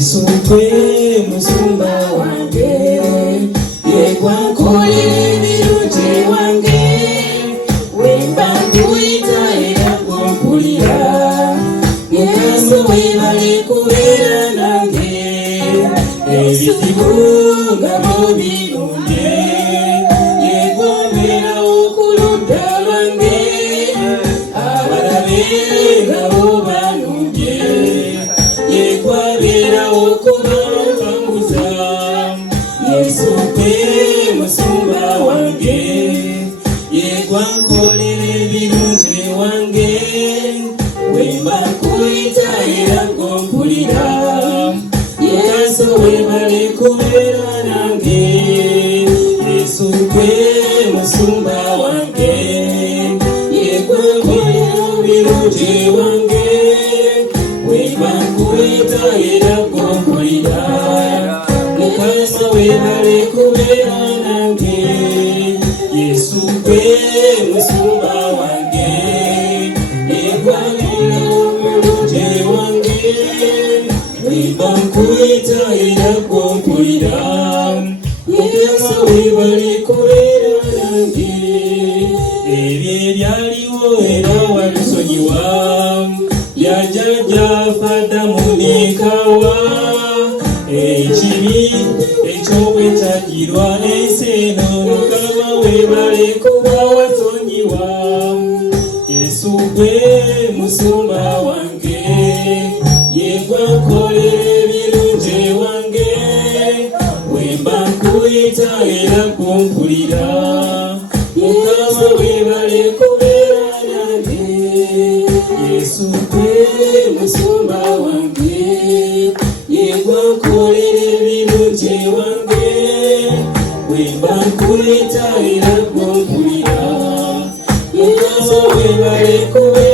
Yesu gwe musumba wange yegwa nkolera ebirungi wange wemba nkuyita era gw'ompulira mukazi weebale kubeera nange ebizibu nga byobirumbye yegwa mbeerawo ku ludda lwange abalabe nga bo banumbye yegwa beerawo kubankanguza Yesu gwe musumba wange yegwa nkolera ebirungi wange wemba nkuyita era gw'ompulira Yesu weebale kubeera nange Yesu gwe musumba wange yegwa nkolera ebirungi wange wemba nkuyita era gw'ompulira Mukama weebale kubeera nange Yesu gwe musumba wange yegwa nkolera ebirungi wange wemba nkuyita era gw'ompulira Mukama weebale kubeera nange ebyo ebyaliwo era wabisonyiwa byajjajja Adamu n'Ekawa ekibi ekyobwe kyajjirwa ensi eno Mukama weebale kuba wasonyiwa Yesu gwe musumba wange yegwa nkolera ebirungi wange wemba nkuyita era gw'ompulira Mukama weebale kubeera nange Yesu gwe musumba wange yegwa nkolera ebirungi wange wemba nkuyita era gw'ompulira Mukama weebale kubeera